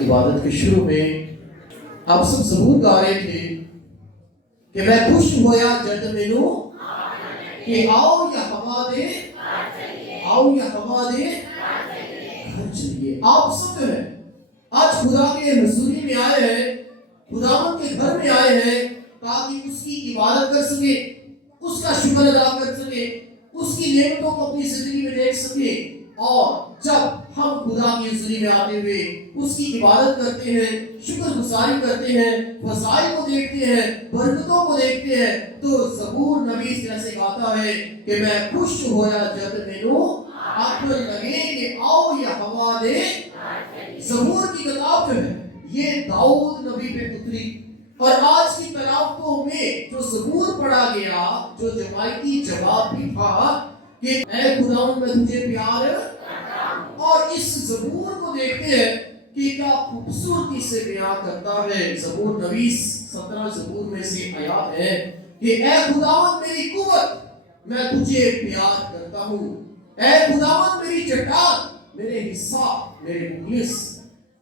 عبادت کے شروع میں آپ سب ضرور گا رہے تھے کہ میں خوش ہویا جد مینوں کہ آؤ یا ہوا دے، آؤ یا ہوا دے گھر چلیے۔ آپ سب جو ہے آج خدا کے حضوری میں آئے ہیں، خداوند کے گھر میں آئے ہیں تاکہ اس کی عبادت کر سکے، اس کا شکر ادا کر سکے، اس کی نعمتوں کو اپنی زندگی میں دیکھ سکے۔ اور جب ہم خدا کی حضوری میں آتے ہوئے اس کی عبادت کرتے ہیں، شکر گزاری کرتے ہیں، فضائل کو دیکھتے ہیں، برکتوں کو دیکھتے ہیں، تو زبور نبی جیسے گاتا ہے کہ میں خوش ہویا جد مینوں آخر لگے کہ آؤ یا ہوا دے۔ زبور کی کتاب جو ہے یہ داؤد نبی پہ اتری، اور آج کی تلاوتوں میں جو زبور پڑھا گیا جو جماعتی جواب بھی تھا کہ اے خداوند میں تجھے پیار کرتا ہوں، اور اس زبور کو دیکھتے ہیں کہ کیا خوبصورتی سے بیان کرتا ہے۔ زبور نویس 17 زبور میں سے آیات ہے کہ اے خداوند میری قوت میں تجھے پیار کرتا ہوں، اے خداوند میری چٹان، میرے حصہ، میرے مخلص،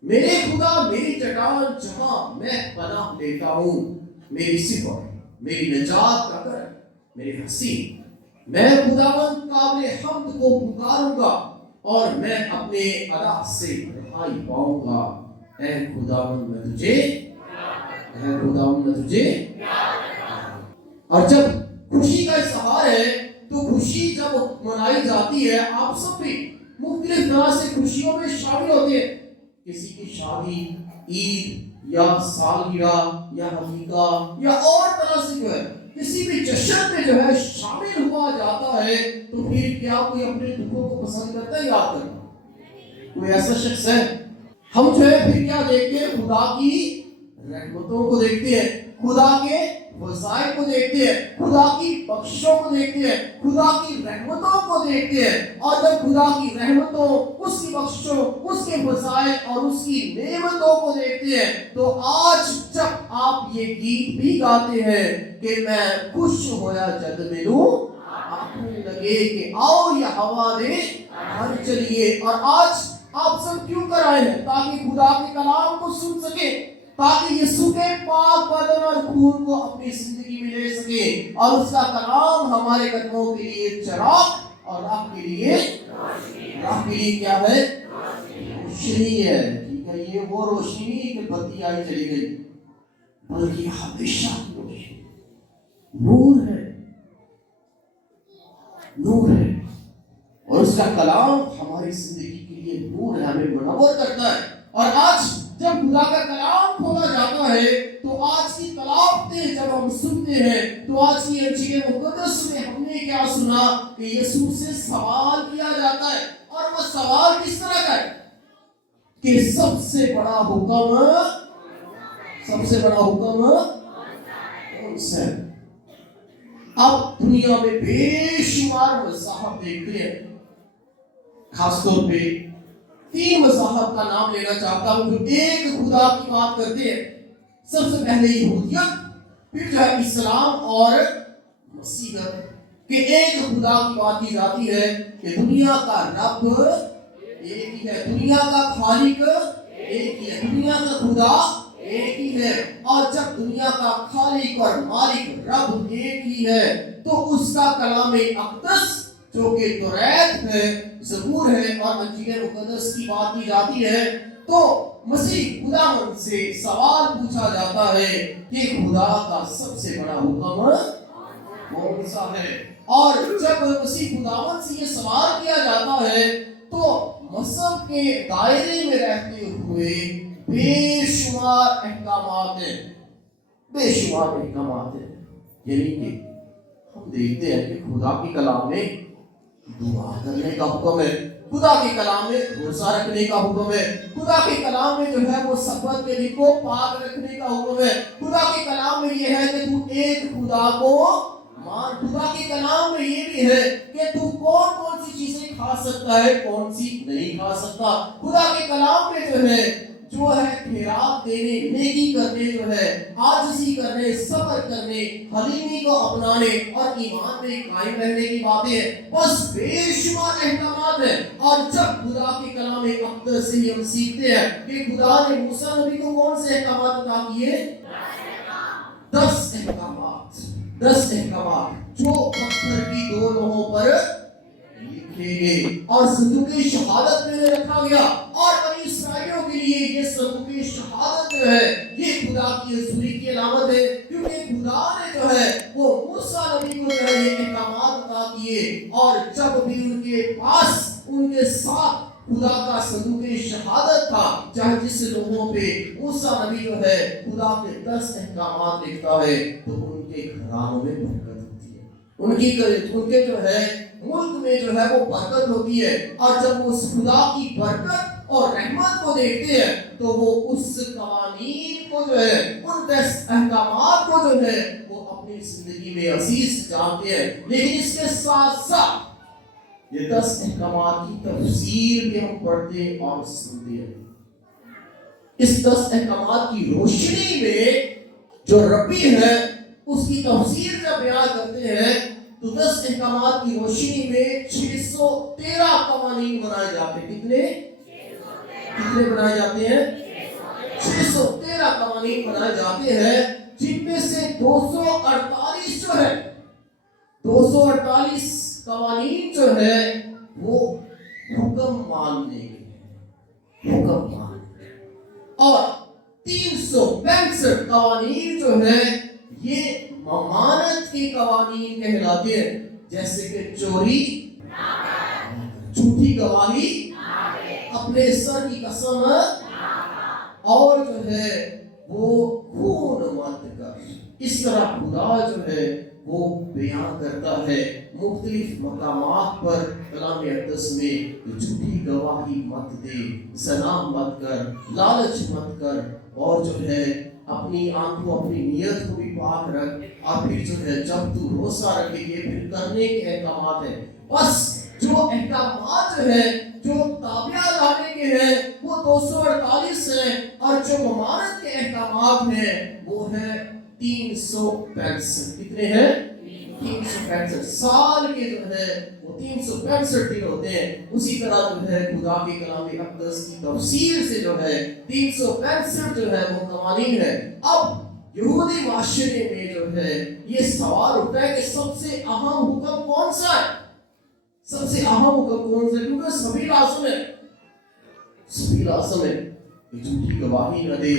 میرے خدا میری چٹان جہاں میں پناہ لیتا ہوں، میری صفت، میری نجات کا گھر، میرے حسین۔ میں خداوند قابل حمد کو پکاروں گا اور میں اپنے ادا سے رہائی پاؤں گا۔ اے خداوند میں تجھے، اے خداوند میں تجھے۔ اور جب خوشی کا اظہار ہے تو خوشی جب منائی جاتی ہے، آپ سب بھی مختلف طرح سے خوشیوں میں شامل ہوتے ہیں۔ کسی کی شادی، عید یا سالگرہ یا عقیقہ یا اور طرح سے جو ہے کسی بھی جشن میں جو ہے شامل ہوا جاتا ہے، تو پھر کیا کوئی اپنے دکھوں کو پسند کرتا ہے یاد کرنا؟ کوئی ایسا شخص ہے؟ ہم جو ہے پھر کیا دیکھتے ہیں؟ خدا کی رحمتوں کو دیکھتے ہیں، خدا کے وظائف کو دیکھتے ہیں، خدا کی بخشوں کو دیکھتے ہیں، خدا کی رحمتوں کو دیکھتے ہیں۔ اور جب خدا کی رحمتوں، اس کی بخشوں، اس کے وظائف اور اس کی نعمتوں کو دیکھتے ہیں، تو آج جب آپ یہ گیت بھی گاتے ہیں کہ میں خوش ہویا جد مینوں آخر لگے کہ آؤ یا ہوا دے گھر چلیے، اور آج آپ سب کیوں کر آئے ہیں؟ تاکہ خدا کے کلام کو سن سکیں، تاکہ یسوع کے پاک بدن اور خون کو اپنی زندگی میں لے سکے، اور اس کا کلام ہمارے قدموں کے لیے چراغ اور راہ کے لیے کیا ہے؟ روشنی ہے۔ ٹھیک ہے، یہ وہ روشنی کہ بتی آئی چلی گئی، بلکہ ہمیشہ کی روشنی نور ہے، نور ہے، اور اس کا کلام ہماری زندگی کے لیے نور ہے، ہمیں منور کرتا ہے۔ اور آج جب خدا کا کلام کھولا جاتا ہے تو آج کی تلاوتیں جب ہم سنتے ہیں تو آج کی انجیل مقدس میں ہم نے کیا سنا کہ یسوع سے سوال کیا جاتا ہے، اور وہ سوال کس طرح کا ہے کہ سب سے بڑا حکم کون سا ہے؟ اب دنیا میں بے شمار مذاہب دیکھتے ہیں، خاص طور پہ 3 مذاہب کا نام لینا چاہتا ہوں جو ایک خدا کی بات کرتے ہیں۔ سب سے پہلے یہودیت، پھر جو ہے اسلام اور مسیحیت، کہ ایک خدا کی بات کی جاتی ہے کہ دنیا کا رب ایک ہی ہے، دنیا کا خالق ایک ہی ہے، دنیا کا خدا ایک ہی ہے۔ اور جب دنیا کا خالق اور مالک رب ایک ہی ہے تو اس کا کلام اقدس جو کہ توریت ہے، زبور ہے اور انجیل مقدس کی بات کی جاتی ہے، تو مسیح خداوند سے سوال پوچھا جاتا ہے کہ خدا کا سب سے بڑا حکم کون سا ہے؟ اور جب مسیح خداوند سے یہ سوال کیا جاتا ہے تو مذہب کے دائرے میں رہتے ہوئے بے شمار احکامات ہیں، بے شمار احکامات ہیں۔ یعنی کہ ہم دیکھتے ہیں کہ خدا کے کلام میں دعا کرنے کا حکم ہے، خدا کے کلام میں روزہ رکھنے کا حکم ہے، خدا کے کلام میں جو ہے وہ سبت کے دن کو پاک رکھنے کا حکم ہے، خدا کے کلام میں یہ ہے کہ تو ایک خدا کو مان، خدا کے کلام میں یہ بھی ہے کہ تو کون سی چیزیں کھا سکتا ہے، کون سی نہیں کھا سکتا۔ خدا کے کلام میں جو ہے جو ہے خیرات دینے، نیکی کرنے، جو ہے عاجزی کرنے، صبر کرنے، حلیمی کو اپنانے اور ایمان میں قائم رہنے کی باتیں ہیں. بس بے شمار احکامات ہیں. اور جب خدا کی کلام اقدس سے ہم سیکھتے ہیں کہ خدا نے موسیٰ نبی کو کون سے احکامات عطا کیے؟ 10 احکامات. 10 احکامات جو پتھر کی 2 لوحوں پر لکھے گئے اور صندوق شہادت میں رکھا گیا. اور بنی اسرائیلیوں کے لیے یہ صندوق شہادت جو ہے یہ خدا کی حضوری کی علامت ہے، کیونکہ خدا نے جو ہے وہ موسیٰ نبی کو جو ہے یہ احکامات عطا کیے. اور جب بھی ان کے پاس ان کے ساتھ خدا کا صندوق شہادت تھا، چاہے جس لوگوں پہ موسیٰ نبی جو ہے خدا کے 10 احکامات لکھتا ہے، تو ان کے گھرانوں میں برکت ہوتی ہے، ان کے جو ہے ملک میں جو ہے وہ برکت ہوتی ہے. اور جب وہ اس خدا کی برکت اور رحمت کو دیکھتے ہیں تو وہ اس قوانین کو جو ہے ان 10 احکامات کو جو ہے وہ اپنی زندگی میں عزیز جانتے ہیں. لیکن اس کے ساتھ ساتھ یہ 10 احکامات کی تفسیر بھی ہم پڑھتے اور سنتے ہیں. اس 10 احکامات کی روشنی میں جو ربی ہے اس کی تفسیر جب بیان کرتے ہیں تو 10 احکامات کی روشنی میں 613 قوانین بنائے جاتے ہیں. کتنے بنائے جاتے ہیں؟ 613 قوانین بنائے جاتے ہیں، جن میں سے 248 جو ہے 248 قوانین جو ہے وہ حکم ماننے کے ہیں، حکم ماننے. اور 365 قوانین جو ہے یہ ممانت کے قوانین کہلاتے ہیں، جیسے کہ چوری، جھوٹی گواہی، اپنے سر کی قسم، اور جو ہے وہ خون مت کر. اس طرح خدا جو ہے وہ بیان کرتا ہے مختلف مقامات پر کلام اقدس میں کہ جھوٹی گواہی مت دے، زنا مت کر، لالچ مت کر، اور جو ہے اپنی آنکھوں اپنی نیت کو بھی پاک رکھ. اور پھر جو ہے جب تو روزہ رکھے گے پھر کرنے کے احکامات ہیں. بس جو احکامات جو ہے جو تابعہ لانے کے ہیں وہ 248 ہیں، اور جو ممانت کے احکامات ہیں وہ ہیں 365. کتنے ہیں؟ 365. سال کے جو ہے وہ 365 دن ہوتے ہیں. اسی طرح جو ہے خدا کے کلام اقدس کی تفسیر سے جو ہے 365 جو ہے وہ قوانین ہے. اب یہودی معاشرے میں جو ہے یہ سوال اٹھتا ہے کہ سب سے اہم حکم کون سا ہے؟ سب سے اہم حکم کون سا ہے؟ کیونکہ سبھی لازم ہے، سبھی لازم ہے کہ جھوٹی گواہی نہ دے،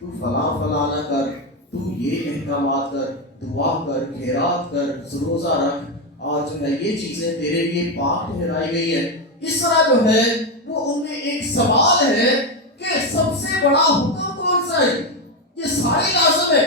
تو فلاں فلاں نہ کر، تو یہ احکامات کر، دعا کر، خیرات کر، روزہ رکھ، اور جو ہے یہ چیزیں تیرے لیے پاک ٹھہرائی گئی ہیں. اس طرح جو ہے وہ ان میں ایک سوال ہے کہ سب سے بڑا حکم کون سا ہے؟ یہ سارے لازم ہے.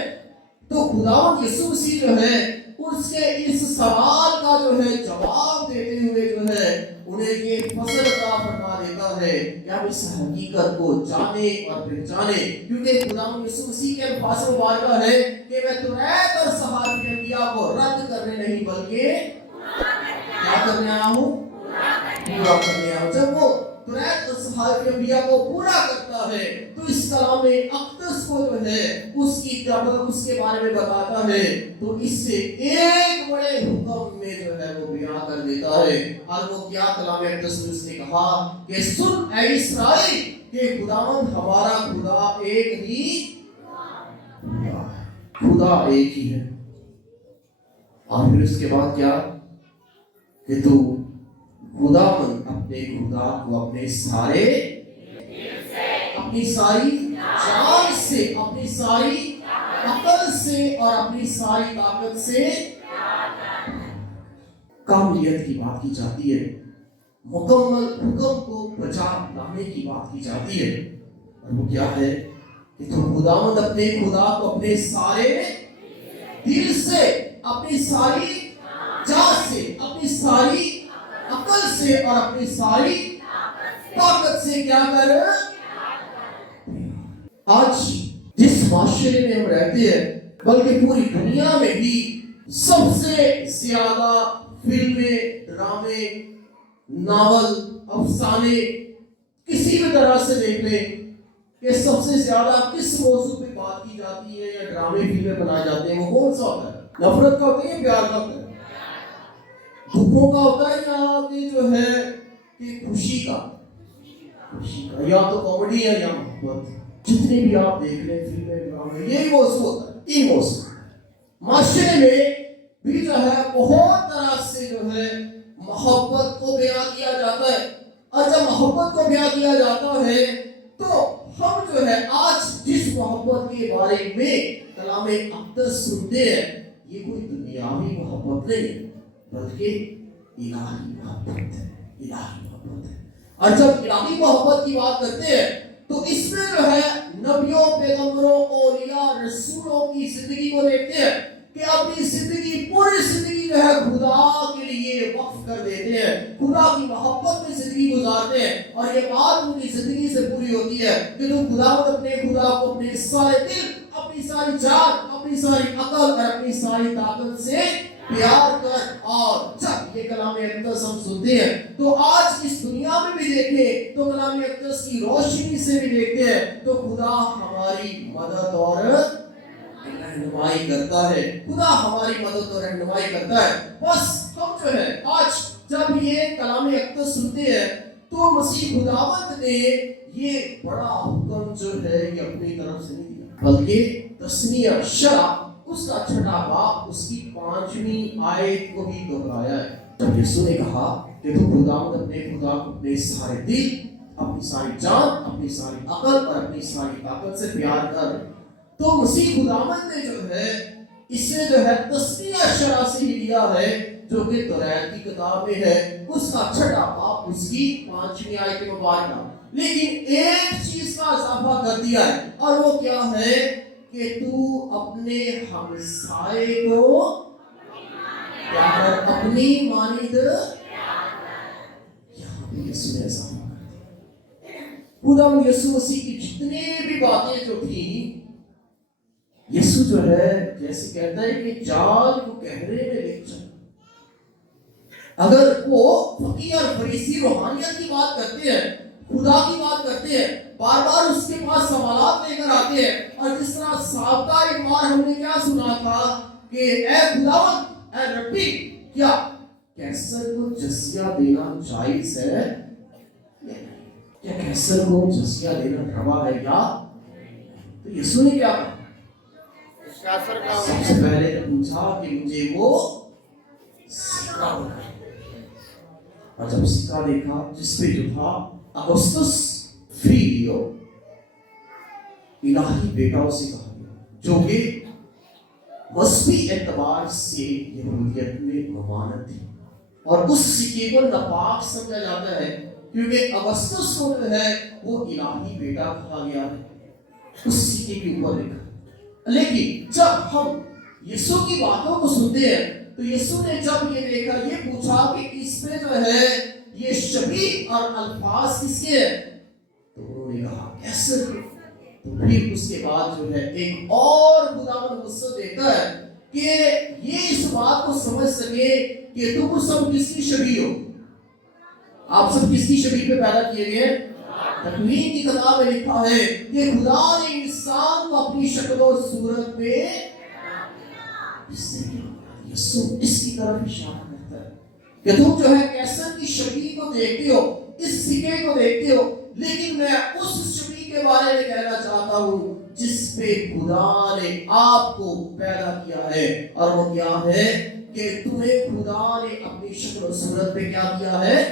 تو خداوند یسوع مسیح جو ہے اس کے اس سوال کا جو ہے جواب دیتے ہوئے جو ہے انہیں یہ فضل عطا فرما دیتا ہے کہ آپ اس حقیقت کو جانے اور پہچانے. کیونکہ خداوند یسوع مسیح کے الفاظ مبارکہ ہے کہ میں توریت اور صحابہ کے انبیاء کو رد کرنے نہیں بلکہ کیا کرنے آیا ہوں؟ پورا کرنے آیا ہوں. جب وہ توریت اور صحابہ کے انبیاء کو پورا کرتا ہے تو اس کلام اقدس کو جو ہے اس کی اس کے بارے میں بتاتا ہے تو اس سے ایک بڑے حکم میں جو ہے وہ بیان کر دیتا ہے. اور وہ کیا کلام اقدس میں اس نے کہا کہ سن اے اسرائیل کہ خداوند ہمارا خدا ایک ہی خدا ایک ہی ہے. اور پھر اس کے بعد کیا کہ تو خداوند اپنے خدا کو اپنے سارے اپنی ساری جان سے، اپنی ساری عقل سے اور اپنی ساری طاقت سے کاملیت کی بات کی جاتی ہے، مکمل حکم کو بجا لانے کی بات کی جاتی ہے. اور وہ کیا ہے کہ تم خداوند اپنے خدا کو اپنے سارے دل سے، اپنی ساری جان سے، اپنی ساری عقل سے اور اپنی ساری طاقت سے کیا کر. آج جس معاشرے میں ہم رہتے ہیں بلکہ پوری دنیا میں بھی سب سے زیادہ فلمیں، ڈرامے، ناول، افسانے کسی بھی طرح سے دیکھ لیں کہ سب سے زیادہ کس موضوع پہ بات کی جاتی ہے یا ڈرامے فلمیں بنائے جاتے ہیں، وہ کون سا ہوتا ہے؟ نفرت کا ہوتا ہے یا پیار کا ہوتا ہے؟ دکھوں کا ہوتا ہے یا کہ جو ہے کہ خوشی کا؟ یا تو کامیڈی ہے یا محبت۔ جتنے بھی آپ دیکھ رہے ہیں فلمیں ڈرامے، یہی موضوع ہوتا ہے، یہ موضوع۔ معاشرے میں بھی جو ہے بہت طرح سے جو ہے محبت کو بیان کیا جاتا ہے، اور جب محبت کو بیان کیا جاتا ہے تو ہم جو ہے آج جس محبت کے بارے میں کلام اقدس سنتے ہیں، یہ کوئی دنیاوی محبت نہیں بلکہ الہی محبت ہے، الہی محبت ہے۔ اور جب الہی محبت کی بات کرتے ہیں تو اس میں جو ہے نبیوں، پیغمبروں، اولیاء، رسولوں کی زندگی کو دیکھتے ہیں کہ اپنی زندگی، پوری زندگی جو ہے خدا کے لیے وقف کر دیتے ہیں، خدا کی محبت میں زندگی گزارتے ہیں، اور یہ بات ان کی زندگی سے پوری ہوتی ہے کہ تم اپنے خدا کو اپنے سارے دل، اپنی ساری جان، اپنی ساری عقل اور اپنی ساری طاقت سے پیار کر۔ اور جب یہ کلام اقدس ہم سنتے ہیں تو آج اس دنیا میں بھی دیکھیں تو کلام اقدس کی روشنی سے بھی دیکھتے ہیں تو خدا ہماری مدد اور رہنمائی کرتا ہے، خدا ہماری مدد اور رہنمائی کرتا ہے۔ بس ہم جو ہے آج جب یہ کلام اقدس سنتے ہیں تو مسیح خداوند نے یہ بڑا حکم جو ہے یہ اپنی طرف سے نہیں دیا، بلکہ تسنیہ شرع اس کا 6واں باب اس کی 5ویں آیت کو بھی دہرایا ہے، جب یسوع نے کہا کہ تو خداوند اپنے خدا کو اپنے سارے دل، اپنی ساری جان، اپنی ساری عقل اور اپنی ساری طاقت سے پیار کر۔ تو مسیح خداوند نے جو ہے اسے جو ہے تسنیہ شرع سے ہی لیا ہے، جو کہ توریت کی کتاب میں ہے، اس کا 6واں باب اس کی 5ویں آیت مبارکہ، لیکن ایک چیز کا اضافہ کر دیا ہے، اور وہ کیا ہے کہ تو اپنے ہمسائے کو پیار کر، اپنی مانند یہاں پہ یسوع نے اضافہ کر دیا۔ خدا یسوع مسیح کی جتنے بھی باتیں جو تھیں، یسوع جو ہے جیسے کہتا ہے کہ جال کو گہرے میں لے چل۔ اگر وہ فقیہ اور فریسی روحانیت کی بات کرتے ہیں، خدا کی بات کرتے ہیں، بار بار اس کے پاس سوالات لے کر آتے ہیں، اور جس طرح سابقہ ایک بار ہم نے کیا سنا تھا کہ اے خداوند، اے ربی، کیا کیسر کو جزیہ دینا جائز ہے؟ کیا کیسر کو جزیہ دینا روا ہے کیا؟ تو یسوع نے کیا کہا؟ سب سے پہلے نے پوچھا کہ مجھے وہ سکہ دکھائے، اور جب سکہ دیکھا جس پہ جو تھا اگسطس فیلیو، الہی بیٹا اسے کہا گیا، جو کہ مذہبی اعتبار سے یہودیت میں ممانعت تھی، اور اس سکے کو ناپاک سمجھا جاتا ہے کیونکہ اگسطس کو جو ہے وہ الہی بیٹا کہا گیا ہے اس سکے کے اوپر لکھا۔ لیکن جب ہم یسوع کی باتوں کو سنتے ہیں تو یسوع نے جب یہ دیکھا، یہ پوچھا کہ اس میں جو ہے یہ شبیہ اور الفاظ کس کے ہیں، تو انہوں نے کہا کیسر کے۔ تو پھر اس کے بعد جو ہے ایک اور خداوند وسعت دیتا ہے کہ یہ اس بات کو سمجھ سکے کہ تم سب کس کی شبیہ ہو، آپ سب کس کی شبیہ پہ پیدا کیے گئے۔ تکوین کی کتاب میں لکھا ہے کہ خدا نے انسان کو اپنی شکل و صورت پہ یسوع اس کی طرف اشارہ کرتا ہے کہ تم جو ہے کیسر کی شبیہ کو دیکھتے ہو، اس سکے کو دیکھتے ہو، لیکن میں اس شبیہ کے بارے میں کہنا چاہتا ہوں جس پہ خدا نے آپ کو پیدا کیا ہے، اور وہ کیا ہے کہ تمہیں خدا نے اپنی شکل و صورت پہ کیا کیا ہے،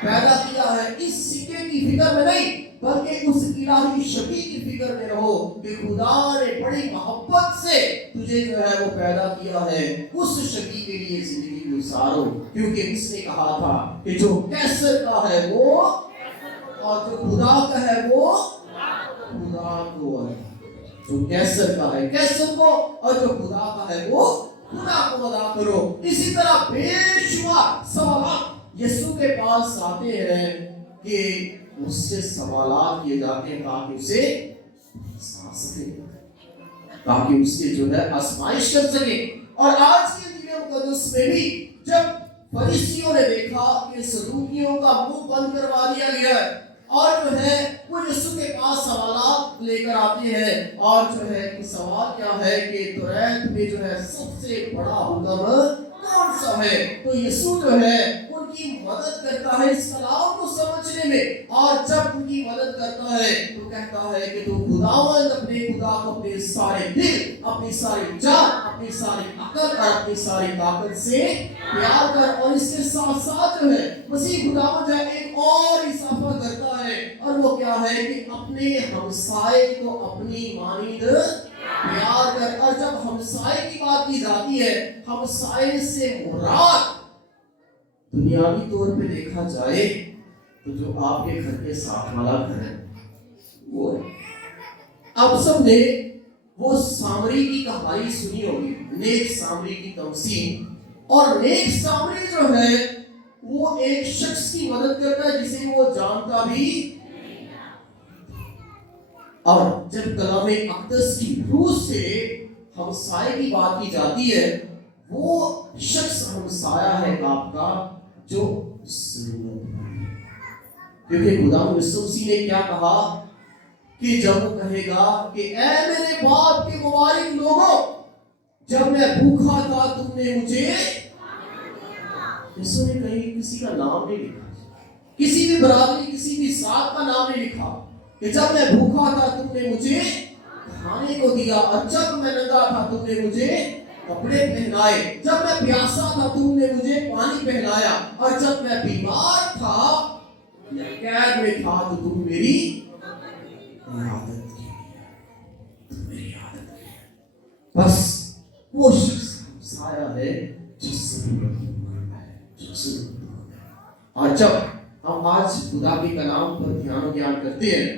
پیدا کیا ہے۔ اس سکے کی فکر میں نہیں بلکہ اس الہی شبیہ کی فکر میں رہو کہ خدا نے بڑی محبت سے تجھے جو ہے وہ پیدا کیا ہے، اس شبیہ کے لیے زندگی گزارو، کیونکہ اس نے کہا تھا کہ جو کیسر کا ہے وہ، اور جو خدا کا ہے وہ خدا کو ہے، جو کیسر کا ہے کیسر کو، اور جو خدا کا ہے وہ خدا کو ادا کرو۔ اسی طرح بے شمار سوالات یسوع کے پاس آتے ہیں کہ اس سے سوالات کیے جاتے ہیں تاکہ اسے آزما سکے، تاکہ اس کے جو ہے آزمائش کر سکے۔ اور آج کے دن مقدس میں بھی جب فریسیوں نے دیکھا کہ صدوقیوں کا منہ بند کروا دیا گیا ہے اور جو ہے وہ یسوع کے پاس سوالات لے کر آتے ہیں، اور جو ہے کہ سوال کیا ہے کہ توریت میں جو ہے سب سے بڑا حکم کون سا ہے؟ تو یسوع جو ہے ان کی مدد کرتا ہے اس کلام کو سمجھنے میں، اور جب ان کی مدد کرتا ہے تو کہتا ہے کہ تو خداوند اپنے خدا کو اپنے سارے دل، اپنی ساری جان، اپنی ساری عقل اور اپنی ساری طاقت سے پیار کر۔ اور اس کے ساتھ ساتھ جو ہے مسیح خداوند جو ہے ایک اور اضافہ کرتا ہے، اور وہ کیا ہے کہ اپنے ہمسائے کو اپنی مانند پیار کر۔ اور جب ہمسائے کی بات کی جاتی ہے، ہمسائے سے مراد دنیاوی طور پہ دیکھا جائے تو جو آپ کے گھر کے ساتھ والا گھر ہے وہ ہے۔ آپ سب نے وہ سامری کی کہانی سنی ہوگی، نیک سامری کی تمثیل، اور نیک سامری جو ہے وہ ایک شخص کی مدد کرتا ہے جسے وہ جانتا بھی، اور جب کلام اقدس کی روح سے ہمسائے کی بات کی جاتی ہے، وہ شخص ہمسایہ ہے آپ کا جو ضرورت ہے۔ کیونکہ خدا یسوع مسیح نے کیا کہا کہ جب وہ کہے گا کہ اے میرے باپ کے مبارک لوگوں، جب میں بھوکا تھا تم نے مجھے، یسوع نے کہیں کسی کا نام نہیں لکھا، کسی بھی برادری، کسی بھی ذات کا نام نہیں لکھا، کہ جب میں بھوکا تھا تم نے مجھے کھانے کو دیا، اور جب میں ننگا تھا تم نے مجھے کپڑے پہنائے، جب میں پیاسا تھا تم نے مجھے پانی پہلایا، اور جب میں بیمار تھا یا قید میں تھا تو تم میری عادت کی، تم میری عادت کی۔ بس وہ شخص ہمسایہ ہے جو ضرورت مند ہے، جو ضرورت مند ہے۔ اور جب ہم آج خدا کے کلام پر دھیان و گیان کرتے ہیں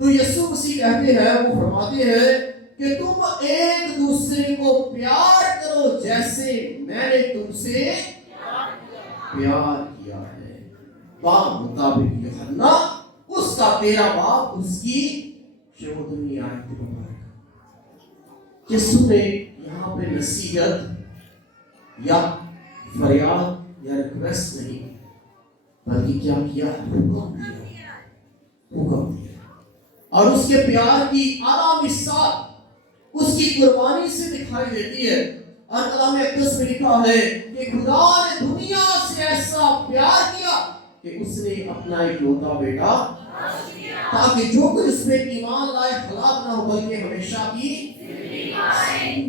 تو یسوع مسیح کہتے ہیں، وہ فرماتے ہیں کہ تم ایک دوسرے کو پیار کرو جیسے میں نے تم سے پیار کیا ہے۔ باب مطابق یوحنا اس کا 13 باب اس کی 14ویں آیت مبارک۔ یسوع نے یہاں پہ نصیحت یا فریاد یا ریکویسٹ نہیں بلکہ کیا کیا؟ حکم دیا، حکم دیا۔ اور اس کے پیار کی اعلیٰ مثال اس کی قربانی سے دکھائی دیتی ہے، اور کلام اقدس میں لکھا ہے کہ خدا نے دنیا سے ایسا پیار کیا کہ اس نے اپنا اکلوتا بیٹا تاکہ جو کوئی اس میں ایمان لائے ہلاک نہ ہو بلکہ ہمیشہ کی زندگی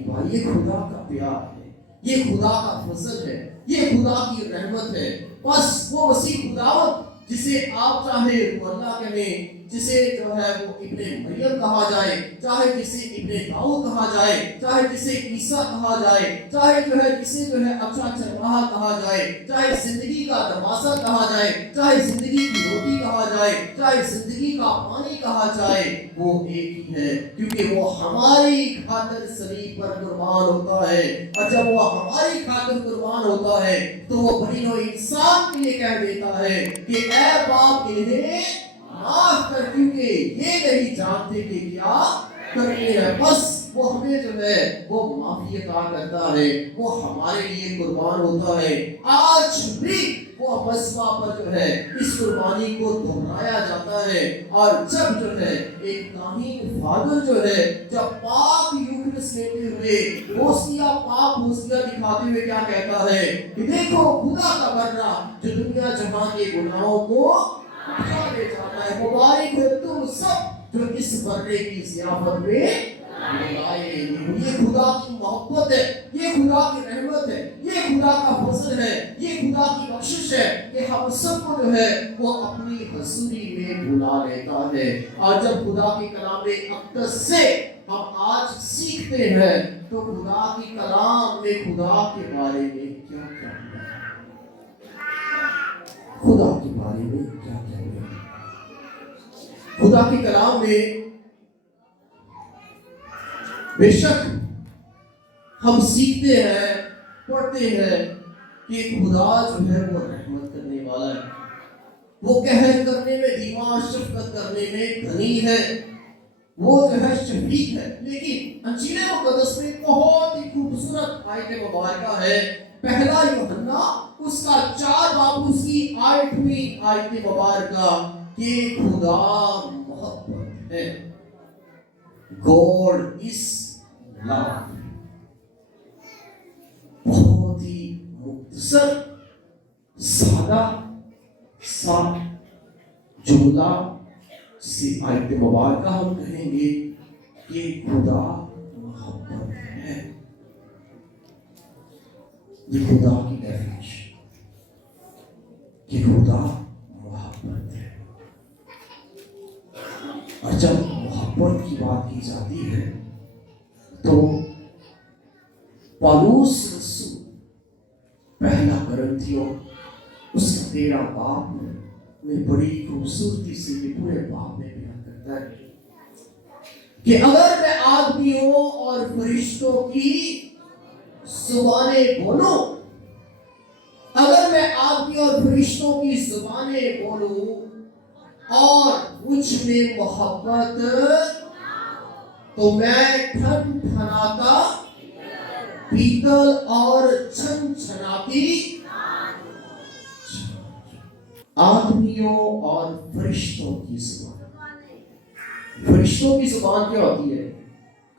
پائے۔ یہ خدا کا پیار ہے، یہ خدا کا فضل ہے، یہ خدا کی رحمت ہے۔ بس وہ مسیح خداوند جسے آپ چاہے وہ اللہ کہیں، جسے جو ہے وہ ابن مریم کہا جائے، چاہے جسے ابن داؤد کہا جائے، چاہے جسے عیسیٰ کہا جائے، چاہے جو ہے جسے جو ہے اچھا چرواہا کہا جائے، چاہے زندگی کا دروازہ کہا جائے، چاہے زندگی کی روٹی کہا جائے، چاہے زندگی کا پانی کہا جائے، وہ ایک ہی ہے، کیونکہ وہ ہماری خاطر صلیب پر قربان ہوتا ہے۔ اور جب وہ ہماری خاطر قربان ہوتا ہے تو وہ بنی نوع انسان کے لیے کہہ دیتا ہے کہ اے باپ انہیں معاف کر، کیونکہ یہ نہیں جانتے کہ کیا کرتے ہیں۔ بس وہ ہمیں جو ہے وہ معافی عطا کرتا ہے، وہ ہمارے لیے قربان ہوتا ہے۔ آج بھی وہ مذبح پر جو ہے اس قربانی کو دہرایا جاتا ہے، اور جب جو ہے ایک کاہن فادر جو ہے جب پاک یوکرس لیتے ہوئے ہوسیا پاک ہوسیا دکھاتے ہوئے کیا کہتا ہے کہ دیکھو خدا کا برہ جو دنیا جہاں کے گناہوں کو اٹھا لے جاتا ہے، مبارک ہو تم سب جو اس برے کی ضیافت میں بلائے۔ یہ خدا کی محبت ہے، یہ خدا کی رحمت ہے، یہ خدا کا فضل ہے، یہ خدا کی بخشش ہے کہ ہم سب کو جو ہے وہ اپنی حضوری میں بلا لیتا ہے۔ اور جب خدا کی کلام اقدس سے ہم آج سیکھتے ہیں تو خدا کی کلام میں خدا کے بارے میں کیا کیا ہے، خدا کے بارے میں کیا کیا ہے۔ خدا کی کلام میں بے شک ہم سیکھتے ہیں، پڑھتے ہیں کہ خدا جو ہے وہ رحمت کرنے والا ہے، وہ قہر کرنے میں دھیما، شفقت کرنے میں غنی ہے، وہ جو ہے شفیق ہے۔ لیکن انجیل مقدس میں بہت ہی خوبصورت آیت مبارکہ ہے، پہلا یوحنا اس کا 4 باب اس کی 8ویں آیت مبارکہ، کہ خدا محبت ہے. God is love. بہت ہی مختصر سادہ سا جملہ سے آیت مبارکہ ہم کہیں گے کہ خدا محبت ہے. یہ خدا کی ڈیفینیشن کہ خدا محبت ہے. اور جب محبت کی بات کی جاتی ہے تو پالوس رسول پہلا کرنتھیوں اس کا 13 باب میں بڑی خوبصورتی سے یہ پورے باب میں بیان کرتا ہے کہ اگر میں آدمیوں اور فرشتوں کی زبانیں بولوں، اگر میں آدمیوں اور فرشتوں کی زبانیں بولوں اور مجھ میں محبت تو میں ٹھن ٹھناتا پیتل اور چھن چھناتی آدمیوں اور فرشتوں کی زبان. فرشتوں کی زبان کیا ہوتی ہے؟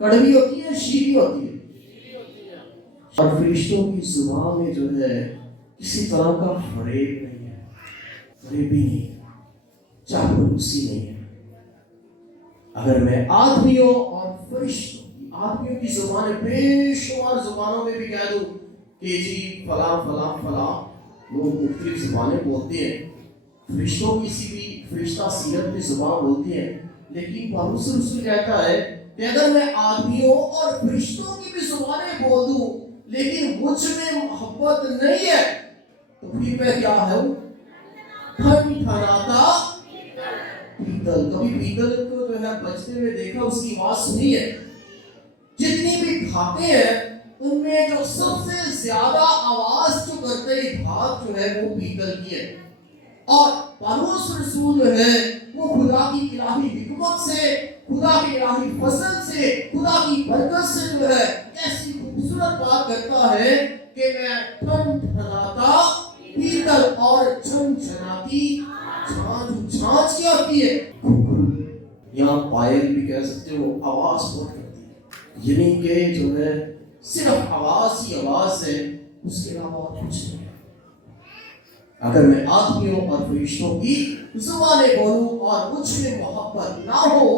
کڑوی ہوتی ہے، شیریں ہوتی ہے. اور فرشتوں کی زبان میں جو ہے کسی طرح کا فریب نہیں ہے، فریبی نہیں ہے، چاپلوسی نہیں ہے. اگر میں آدمیوں اور فرشتوں آدمیوں کی زبانیں بے شمار زبانوں میں بھی کہہ دوں کہ جی فلاں فلاں فلاں لوگ مختلف زبانیں بولتے ہیں، فرشتوں کی سی بھی فرشتہ سیرت کی زبان بولتے ہیں، لیکن پالوس رسول کہتا ہے کہ اگر میں آدمیوں اور فرشتوں کی بھی زبانیں بول دوں لیکن مجھ میں محبت نہیں ہے تو پھر میں کیا ہوں؟ ٹھن ٹھناتا پیتل. کبھی پیتل کو جو ہے بجتے ہوئے دیکھا، اس کی آواز سنی ہے؟ جتنی بھی دھاتے ہیں ان میں جو سب سے زیادہ آواز جو کرتے ہیں دھات جو ہے وہ پیتل کی ہے. اور پالوس رسول جو ہے وہ خدا کی الہی حکمت سے، خدا کے الہی فضل سے، خدا کی برکت سے جو ہے ایسی خوبصورت بات کرتا ہے کہ میں ٹھن ٹھناتا پیتل اور چھن چھناتی چھانچ. چھانچ کیا ہوتی ہے؟ یہاں پائل بھی کہہ سکتے ہو، آواز بہت کرتی ہے، یعنی کہ جو ہے صرف آواز ہی آواز ہے، اس کے علاوہ اور کچھ نہیں. اگر میں آدمیوں اور فرشتوں کی زبانیں بولوں اور مجھ میں محبت نہ ہو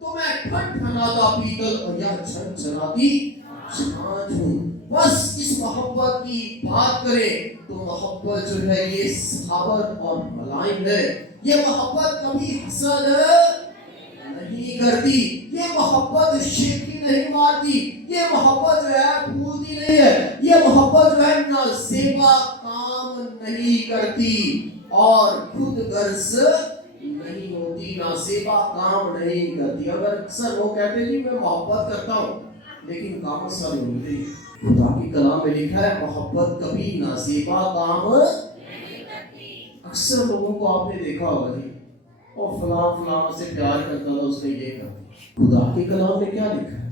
تو میں ٹھن ٹھناتا پیتل اور یا چھن چھناتی چھانچ ہوں. بس اس محبت کی بات کریں تو محبت جو ہے یہ صبر اور ملائم ہے. یہ محبت کبھی حسد نہیں کرتی، یہ محبت شیخی نہیں مارتی، یہ محبت جو ہے پھولتی نہیں ہے، یہ محبت جو ہے نازیبا کام نہیں کرتی اور خود غرض نہیں ہوتی، نازیبا کام نہیں کرتی. اگر اکثر لوگ کہتے ہیں کہ میں محبت کرتا ہوں لیکن کام سارے ہوتے ہیں. خدا کی کلام میں لکھا ہے محبت کبھی نازیبا کام نہیں کرتی. اکثر لوگوں کو آپ نے دیکھا ہوگا جی اور فلاں فلاں سے پیار کرتا تھا، اس نے یہ کہا. خدا کے کلام میں کیا لکھا ہے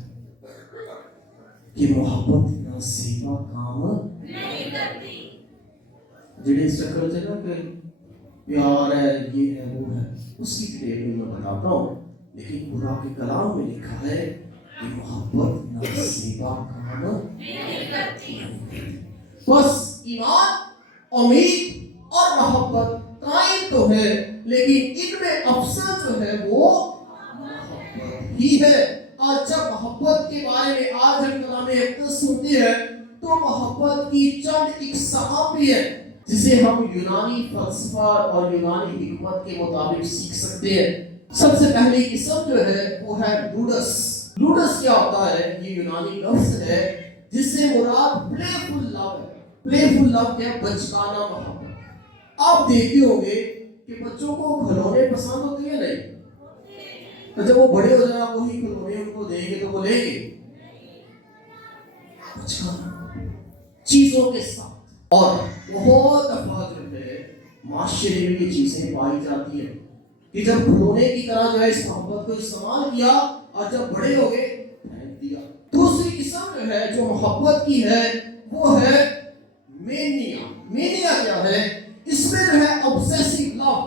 کہ محبت نازیبا کام نہیں کرتی. جڑے اس چکر سے نا کہ پیار ہے، یہ ہے، وہ ہے، اس کی ڈیٹیل میں بتاتا ہوں، لیکن خدا کے کلام میں لکھا ہے کہ محبت نازیبا کام نہیں کرتی. بس ایمان، امید اور محبت قائم تو ہے لیکن ان میں افضل جو ہے وہ محبت ہی ہے. اور جب محبت کے بارے میں آج ہم کلام اقدس سنتے ہیں تو محبت کی چند اقسام بھی ہے جسے ہم یونانی فلسفہ اور یونانی حکمت کے مطابق سیکھ سکتے ہیں. سب سے پہلی قسم جو ہے وہ ہے لوڈس. لوڈس کیا ہوتا ہے؟ یہ یونانی لفظ ہے جس سے مراد پلے فل لو ہے. پلے فل لو کیا؟ بچکانہ محبت. آپ دیکھتے ہوں گے کہ بچوں کو کھلونے پسند ہوتے ہیں نہیں؟ تو جب وہ بڑے ہو جائیں وہی کھلونے ان کو دیں گے تو وہ لیں گے بچکانہ چیزوں کے ساتھ. اور بہت دفعہ جو ہے معاشرے میں یہ چیزیں پائی جاتی ہیں کہ جب کھلونے کی طرح جو ہے اس محبت کو استعمال کیا اور جب بڑے ہو گئے پھینک دیا. دوسری قسم جو ہے جو محبت کی ہے وہ ہے مینیا. مینیا کیا ہے؟ اس میں جو ہے obsessive love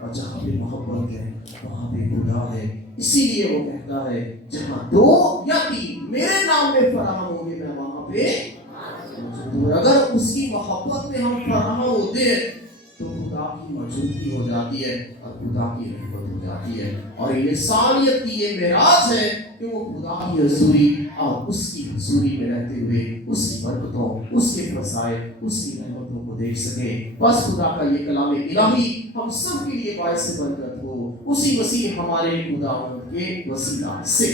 اور جہاں پہ محبت ہے وہاں پہ خدا ہے. اسی لیے وہ کہتا ہے جہاں 2 یا 3 میرے نام میں فراہم ہوں گے میں وہاں پہ موجود ہوں. اگر اس کی محبت میں ہم فراہم ہوتے ہیں تو خدا کی موجودگی ہو جاتی ہے اور خدا کی رحمت ہو جاتی ہے. اور انسانیت کی یہ معراج ہے کہ وہ خدا کی حضوری اور اس کی حضوری میں رہتے ہوئے اس کی برکتوں, اس کے فضائل, اس کی رحمتوں کو دیکھ سکے. بس خدا کا یہ کلام الہی ہم سب کے لیے باعث برکت ہو, اسی مسیح ہمارے خدا کے وسیلہ سے.